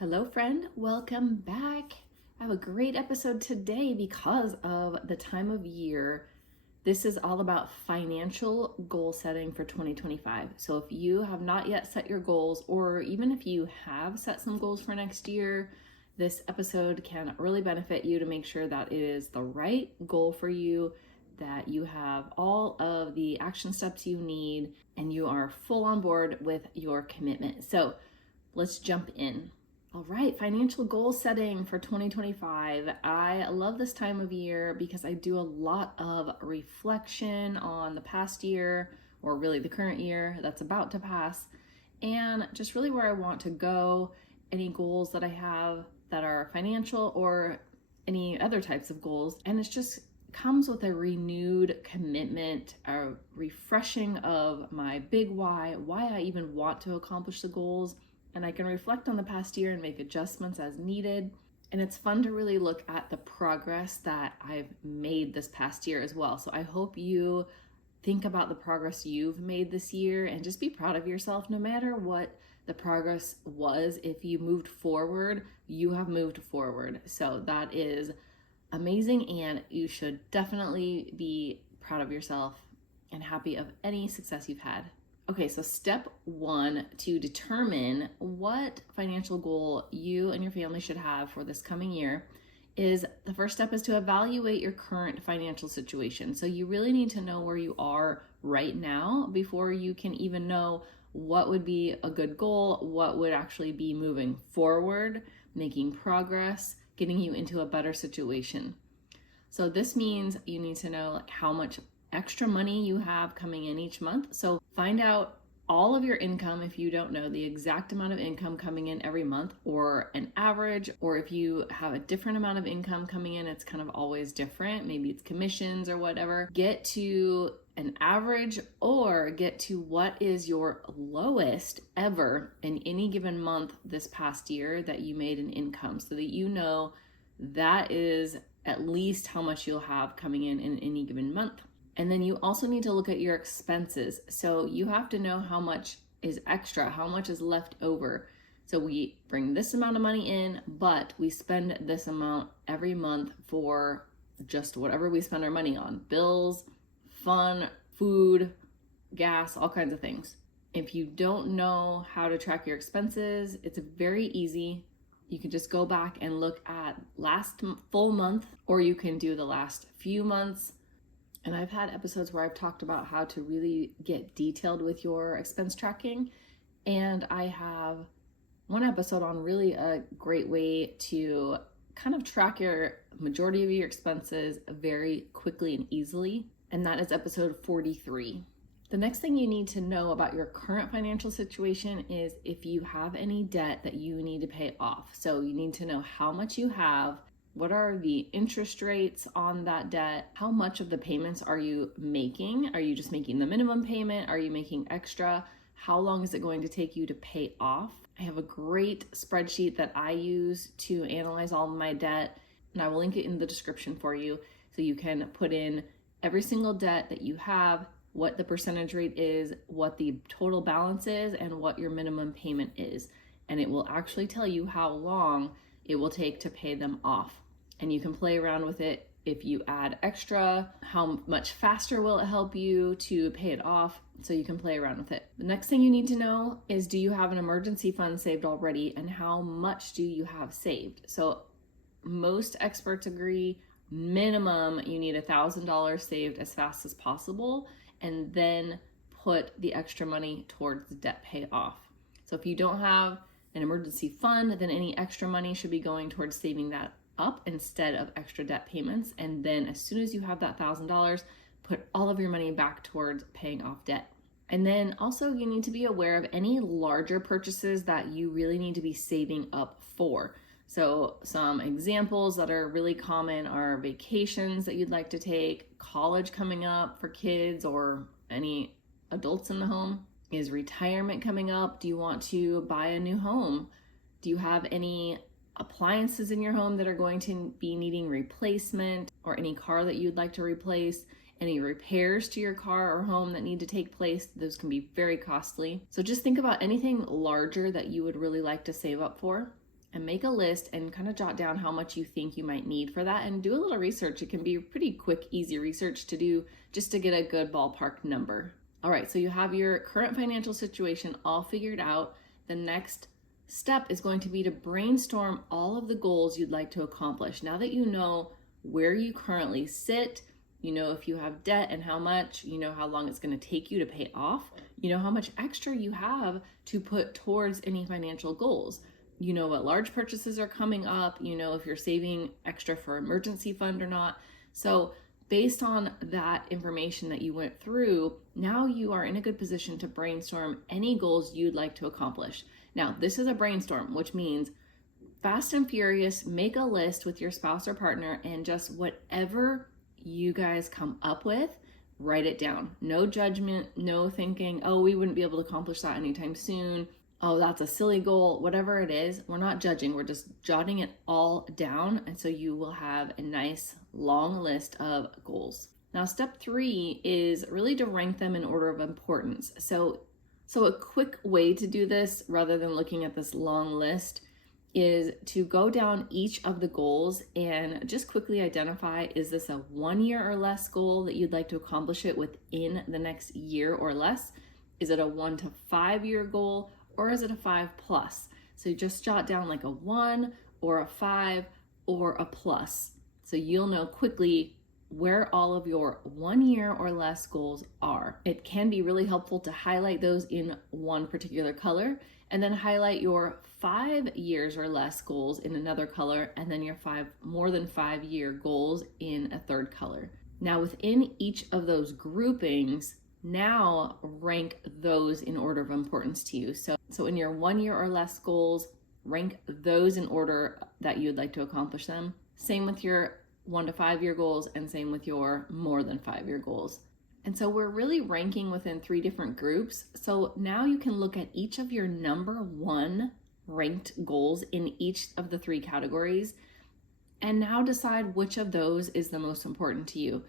Hello, friend. Welcome back. I have a great episode today because of the time of year. This is all about financial goal setting for 2025. So, if you have not yet set your goals, or even if you have set some goals for next year, this episode can really benefit you to make sure that it is the right goal for you, that you have all of the action steps you need, and you are full on board with your commitment. So, let's jump in. All right, financial goal setting for 2025. I love this time of year because I do a lot of reflection on the past year, or really the current year that's about to pass, and just really where I want to go, any goals that I have that are financial or any other types of goals. And it's just comes with a renewed commitment, a refreshing of my big why I even want to accomplish the goals. And I can reflect on the past year and make adjustments as needed. And it's fun to really look at the progress that I've made this past year as well. So I hope you think about the progress you've made this year and just be proud of yourself no matter what the progress was. If you moved forward, you have moved forward. So that is amazing, and you should definitely be proud of yourself and happy of any success you've had. Okay, so step one to determine what financial goal you and your family should have for this coming year is the first step is to evaluate your current financial situation. So you really need to know where you are right now before you can even know what would be a good goal, what would actually be moving forward, making progress, getting you into a better situation. So this means you need to know how much extra money you have coming in each month. So find out all of your income if you don't know the exact amount of income coming in every month, or an average, or if you have a different amount of income coming in, it's kind of always different. Maybe it's commissions or whatever. Get to an average, or get to what is your lowest ever in any given month this past year that you made in income, so that you know that is at least how much you'll have coming in any given month. And then you also need to look at your expenses. So you have to know how much is extra, how much is left over. So we bring this amount of money in, but we spend this amount every month for just whatever we spend our money on: bills, fun, food, gas, all kinds of things. If you don't know how to track your expenses, it's very easy. You can just go back and look at last full month, or you can do the last few months. And I've had episodes where I've talked about how to really get detailed with your expense tracking. And I have one episode on really a great way to kind of track your majority of your expenses very quickly and easily. And that is episode 43. The next thing you need to know about your current financial situation is if you have any debt that you need to pay off. So you need to know how much you have. What are the interest rates on that debt? How much of the payments are you making? Are you just making the minimum payment? Are you making extra? How long is it going to take you to pay off? I have a great spreadsheet that I use to analyze all of my debt, and I will link it in the description for you, so you can put in every single debt that you have, what the percentage rate is, what the total balance is, and what your minimum payment is. And it will actually tell you how long it will take to pay them off. And you can play around with it. If you add extra, how much faster will it help you to pay it off? So you can play around with it. The next thing you need to know is, do you have an emergency fund saved already, and how much do you have saved? So most experts agree minimum you need $1,000 saved as fast as possible, and then put the extra money towards the debt payoff. So if you don't have an emergency fund, then any extra money should be going towards saving that up instead of extra debt payments. And then as soon as you have that $1,000, put all of your money back towards paying off debt. And then also you need to be aware of any larger purchases that you really need to be saving up for. So some examples that are really common are vacations that you'd like to take, college coming up for kids or any adults in the home. Is retirement coming up? Do you want to buy a new home? Do you have any appliances in your home that are going to be needing replacement, or any car that you'd like to replace? Any repairs to your car or home that need to take place? Those can be very costly. So just think about anything larger that you would really like to save up for. and make a list and kind of jot down how much you think you might need for that, and do a little research. It can be pretty quick, easy research to do just to get a good ballpark number. All right, so you have your current financial situation all figured out. The next step is going to be to brainstorm all of the goals you'd like to accomplish. Now that you know where you currently sit, you know if you have debt and how much, you know how long it's going to take you to pay off, you know how much extra you have to put towards any financial goals. You know what large purchases are coming up, you know if you're saving extra for emergency fund or not. So based on that information that you went through, now you are in a good position to brainstorm any goals you'd like to accomplish. Now, this is a brainstorm, which means fast and furious, make a list with your spouse or partner, and just whatever you guys come up with, write it down. No judgment, no thinking, oh, we wouldn't be able to accomplish that anytime soon. Oh, that's a silly goal. Whatever it is, we're not judging. We're just jotting it all down. And so you will have a nice long list of goals. Now, step 3 is really to rank them in order of importance. So a quick way to do this, rather than looking at this long list, is to go down each of the goals and just quickly identify, is this a 1 year or less goal that you'd like to accomplish it within the next year or less? Is it a 1 to 5 year goal, or is it a 5+? So you just jot down like a 1 or a 5 or a plus. So you'll know quickly where all of your 1 year or less goals are. It can be really helpful to highlight those in one particular color, and then highlight your 5 years or less goals in another color, and then your more than 5 year goals in a third color. Now within each of those groupings, now rank those in order of importance to you. So in your 1 year or less goals, rank those in order that you'd like to accomplish them. Same with your 1 to 5 year goals, and same with your more than 5 year goals. And so we're really ranking within 3 different groups. So now you can look at each of your number 1 ranked goals in each of the 3 categories, and now decide which of those is the most important to you.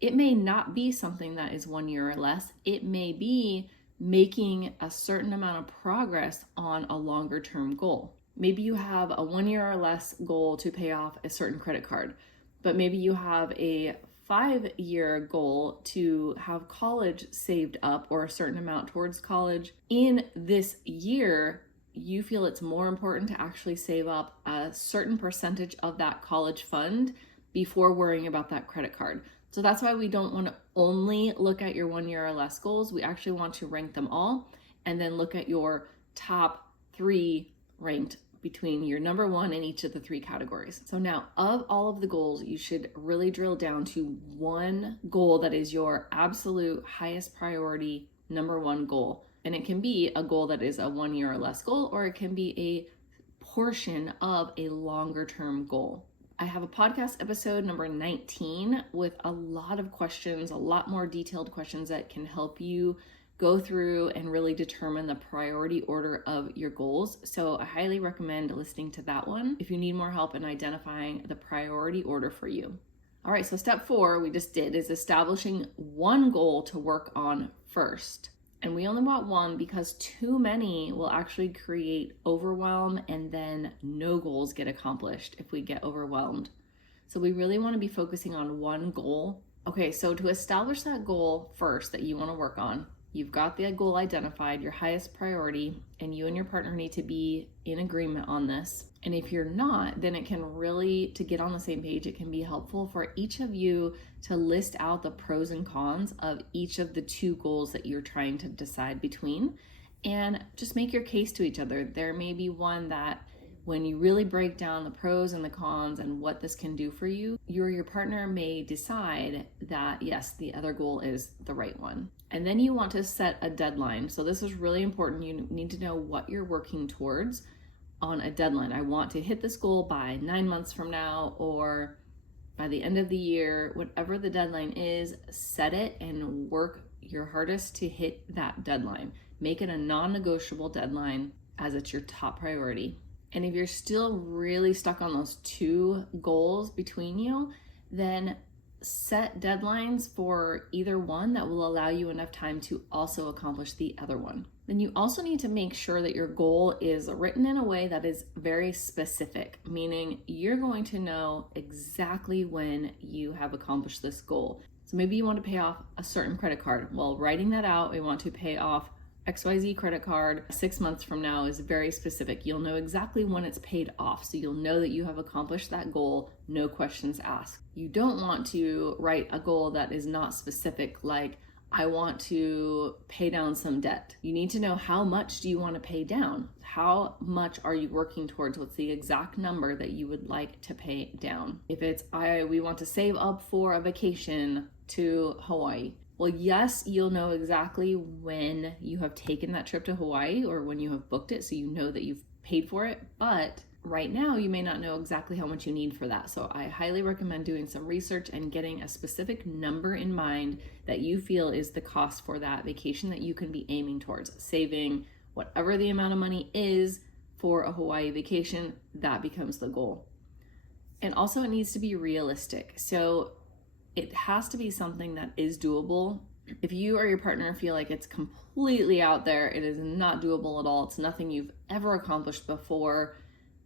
It may not be something that is 1 year or less. It may be making a certain amount of progress on a longer term goal. Maybe you have a 1 year or less goal to pay off a certain credit card, but maybe you have a 5 year goal to have college saved up, or a certain amount towards college. In this year, you feel it's more important to actually save up a certain percentage of that college fund before worrying about that credit card. So that's why we don't want to only look at your 1 year or less goals. We actually want to rank them all, and then look at your top 3 ranked between your number 1 in each of the 3 categories. So now, of all of the goals, you should really drill down to one goal that is your absolute highest priority number 1 goal. And it can be a goal that is a 1 year or less goal, or it can be a portion of a longer term goal. I have a podcast episode number 19 with a lot of questions, a lot more detailed questions that can help you go through and really determine the priority order of your goals. So I highly recommend listening to that one if you need more help in identifying the priority order for you. All right, so step 4 we just did is establishing one goal to work on first. And we only want one because too many will actually create overwhelm, and then no goals get accomplished if we get overwhelmed. So we really want to be focusing on one goal. Okay, so to establish that goal first that you want to work on, you've got the goal identified, your highest priority, and you and your partner need to be in agreement on this. And if you're not, then it can really, to get on the same page, it can be helpful for each of you to list out the pros and cons of each of the 2 goals that you're trying to decide between, and just make your case to each other. There may be one that, when you really break down the pros and the cons and what this can do for you, you or your partner may decide that yes, the other goal is the right one. And then you want to set a deadline. So this is really important. You need to know what you're working towards on a deadline. I want to hit this goal by 9 months from now, or by the end of the year. Whatever the deadline is, set it and work your hardest to hit that deadline. Make it a non-negotiable deadline, as it's your top priority. And if you're still really stuck on those 2 goals between you, then set deadlines for either one that will allow you enough time to also accomplish the other one. Then you also need to make sure that your goal is written in a way that is very specific, meaning you're going to know exactly when you have accomplished this goal. So maybe you want to pay off a certain credit card. Well, writing that out, we want to pay off XYZ credit card 6 months from now is very specific. You'll know exactly when it's paid off. So you'll know that you have accomplished that goal, no questions asked. You don't want to write a goal that is not specific, like I want to pay down some debt. You need to know how much do you want to pay down? How much are you working towards? What's the exact number that you would like to pay down? If it's we want to save up for a vacation to Hawaii. Well, yes, you'll know exactly when you have taken that trip to Hawaii or when you have booked it, so you know that you've paid for it, but right now you may not know exactly how much you need for that. So I highly recommend doing some research and getting a specific number in mind that you feel is the cost for that vacation that you can be aiming towards. Saving whatever the amount of money is for a Hawaii vacation, that becomes the goal. And also it needs to be realistic. So it has to be something that is doable. If you or your partner feel like it's completely out there, it is not doable at all, it's nothing you've ever accomplished before,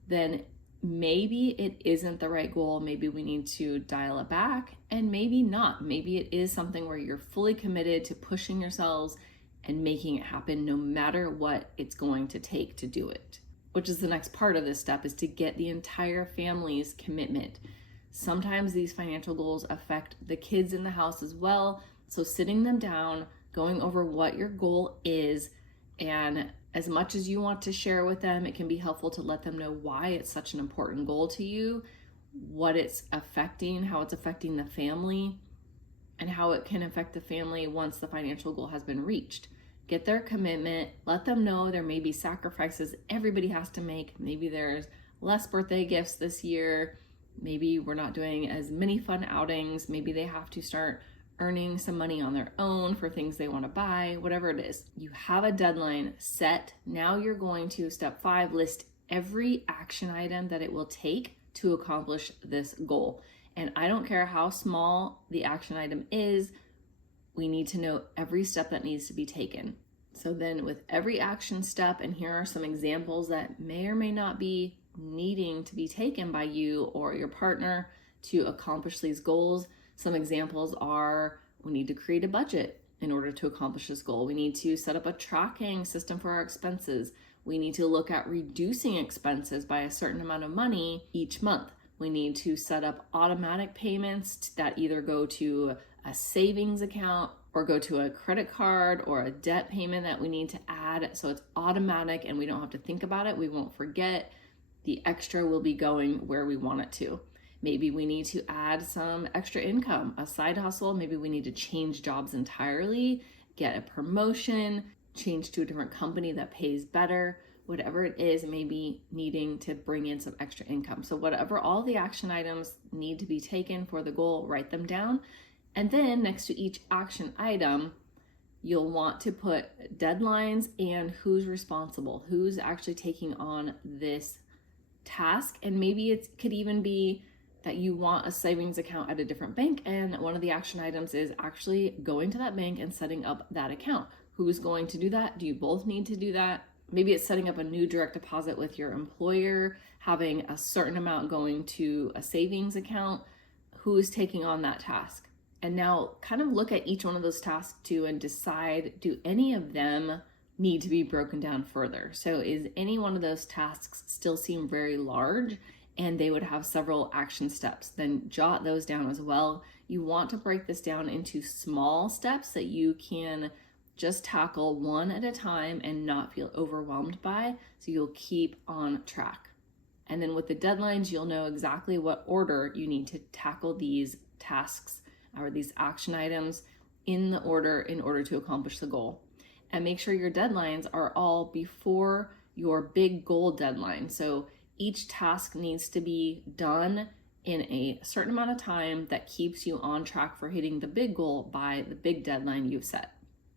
then maybe it isn't the right goal. Maybe we need to dial it back, and maybe not. Maybe it is something where you're fully committed to pushing yourselves and making it happen no matter what it's going to take to do it. Which is the next part of this step, is to get the entire family's commitment. Sometimes these financial goals affect the kids in the house as well. So sitting them down, going over what your goal is, and as much as you want to share with them, it can be helpful to let them know why it's such an important goal to you, what it's affecting, how it's affecting the family, and how it can affect the family once the financial goal has been reached. Get their commitment, let them know there may be sacrifices everybody has to make. Maybe there's less birthday gifts this year. Maybe we're not doing as many fun outings. Maybe they have to start earning some money on their own for things they want to buy, whatever it is. You have a deadline set. Now you're going to, step 5, list every action item that it will take to accomplish this goal. And I don't care how small the action item is, we need to know every step that needs to be taken. So then with every action step, and here are some examples that may or may not be needing to be taken by you or your partner to accomplish these goals. Some examples are, we need to create a budget in order to accomplish this goal. We need to set up a tracking system for our expenses. We need to look at reducing expenses by a certain amount of money each month. We need to set up automatic payments that either go to a savings account or go to a credit card or a debt payment that we need to add. So it's automatic and we don't have to think about it. We won't forget. The extra will be going where we want it to. Maybe we need to add some extra income, a side hustle. Maybe we need to change jobs entirely, get a promotion, change to a different company that pays better. Whatever it is, maybe needing to bring in some extra income. So whatever all the action items need to be taken for the goal, write them down. And then next to each action item, you'll want to put deadlines and who's responsible, who's actually taking on this task. And maybe it could even be that you want a savings account at a different bank, and one of the action items is actually going to that bank and setting up that account. Who's going to do that? Do you both need to do that? Maybe it's setting up a new direct deposit with your employer, having a certain amount going to a savings account. Who is taking on that task? And now kind of look at each one of those tasks too and decide, do any of them need to be broken down further? So is any one of those tasks still seem very large and they would have several action steps? Then jot those down as well. You want to break this down into small steps that you can just tackle one at a time and not feel overwhelmed by, so you'll keep on track. And then with the deadlines, you'll know exactly what order you need to tackle these tasks or these action items in order to accomplish the goal. And make sure your deadlines are all before your big goal deadline. So each task needs to be done in a certain amount of time that keeps you on track for hitting the big goal by the big deadline you've set.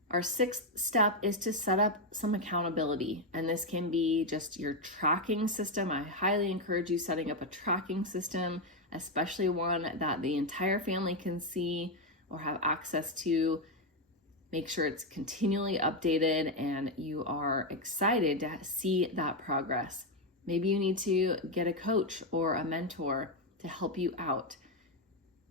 Our 6th step is to set up some accountability, and this can be just your tracking system. I highly encourage you setting up a tracking system, especially one that the entire family can see or have access to. Make sure it's continually updated and you are excited to see that progress. Maybe you need to get a coach or a mentor to help you out.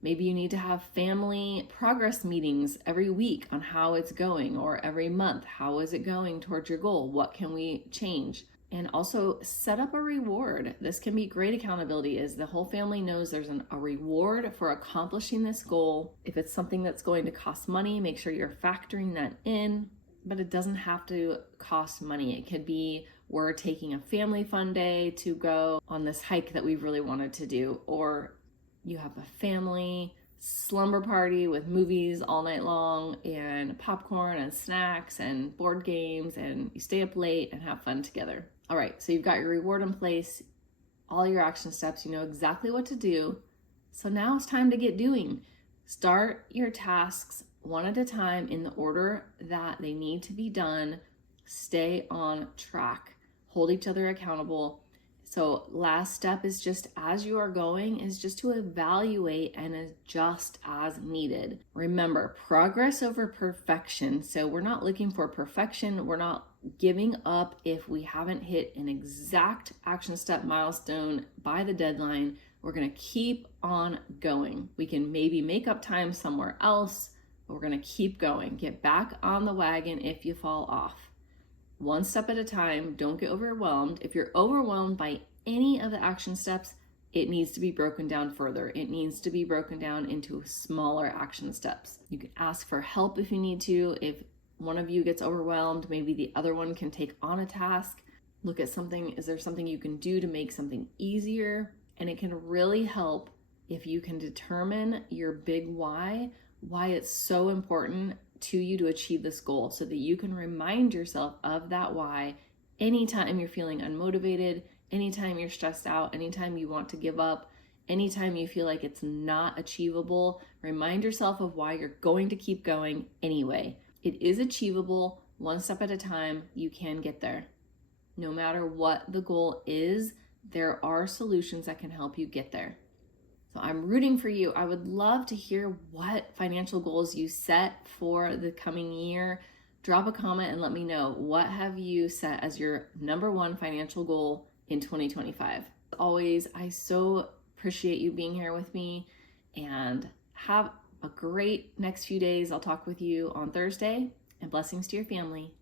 Maybe you need to have family progress meetings every week on how it's going, or every month, how is it going towards your goal? What can we change? And also set up a reward. This can be great accountability, is the whole family knows there's a reward for accomplishing this goal. If it's something that's going to cost money, make sure you're factoring that in, but it doesn't have to cost money. It could be we're taking a family fun day to go on this hike that we've really wanted to do, or you have a family slumber party with movies all night long and popcorn and snacks and board games, and you stay up late and have fun together. All right, so you've got your reward in place, all your action steps, you know exactly what to do. So now it's time to get doing. Start your tasks one at a time in the order that they need to be done. Stay on track. Hold each other accountable. So last step is just as you are going is just to evaluate and adjust as needed. Remember, progress over perfection. So we're not looking for perfection. We're not giving up if we haven't hit an exact action step milestone by the deadline. We're going to keep on going. We can maybe make up time somewhere else, but we're going to keep going. Get back on the wagon if you fall off. One step at a time. Don't get overwhelmed. If you're overwhelmed by any of the action steps, it needs to be broken down further. It needs to be broken down into smaller action steps. You can ask for help if you need to. If one of you gets overwhelmed, maybe the other one can take on a task. Look at something. Is there something you can do to make something easier? And it can really help if you can determine your big why it's so important to you to achieve this goal, so that you can remind yourself of that why anytime you're feeling unmotivated, anytime you're stressed out, anytime you want to give up, anytime you feel like it's not achievable. Remind yourself of why you're going to keep going anyway. It is achievable, one step at a time. You can get there. No matter what the goal is, there are solutions that can help you get there. So I'm rooting for you. I would love to hear what financial goals you set for the coming year. Drop a comment and let me know, what have you set as your number one financial goal in 2025? As always, I so appreciate you being here with me, and have a great next few days. I'll talk with you on Thursday, and blessings to your family.